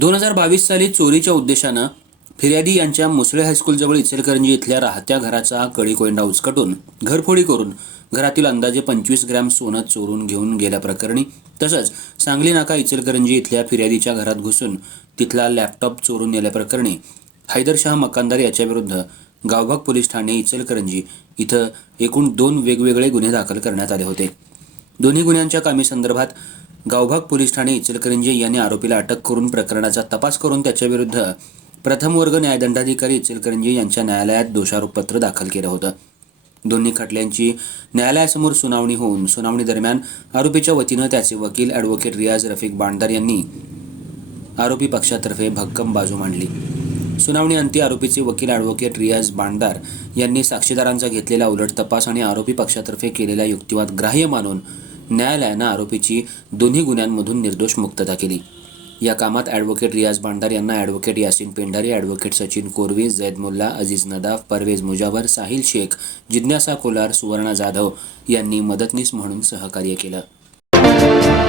दोन हजार बावीस साली चोरीच्या उद्देशानं फिर्यादी यांच्या मुसळे हायस्कूलजवळ इचलकरंजी इथल्या राहत्या घराचा कडी उचकटून घरफोडी करून घरातील अंदाजे पंचवीस ग्रॅम सोनं चोरून घेऊन गेल्याप्रकरणी तसंच सांगली नाका इचलकरंजी इथल्या फिर्यादीच्या घरात घुसून तिथला लॅपटॉप चोरून नेल्याप्रकरणी हैदरशाह मकानदार याच्याविरुद्ध गावभाग पोलीस ठाणे इचलकरंजी इथं एकूण दोन वेगवेगळे गुन्हे दाखल करण्यात आले होते. दोन्ही गुन्ह्यांच्या कामी संदर्भात गावभाग पोलीस ठाणे इचलकरंजी यांनी आरोपीला अटक करून प्रकरणाचा तपास करून त्याच्याविरुद्ध प्रथम वर्ग न्यायदंडाधिकारी इचलकरंजी यांच्या न्यायालयात दोषारोपपत्र दाखल केलं होतं. दोन्ही खटल्यांची न्यायालयासमोर सुनावणी होऊन सुनावणी दरम्यान आरोपीच्या वतीनं त्याचे वकील ॲडव्होकेट रियाज रफिक बांडदार यांनी आरोपी पक्षातर्फे भक्कम बाजू मांडली. सुनावणी अंती आरोपीचे वकील ॲडव्होकेट रियाज बांडदार यांनी साक्षीदारांचा घेतलेला उलट तपास आणि आरोपी पक्षातर्फे केलेला युक्तिवाद ग्राह्य मानून न्यायालयानं आरोपीची दोन्ही गुन्ह्यांमधून निर्दोष मुक्तता केली. या कामात ॲडव्होकेट रियाज भांडार यांना ॲडव्होकेट यासिन पेंढारे ॲडव्होकेट सचिन कोरवी जैद मुल्ला अजीज नदाफ परवेज मुजावर साहिल शेख जिज्ञासा कोलार सुवर्णा जाधव यांनी मदतनीस म्हणून सहकार्य केलं.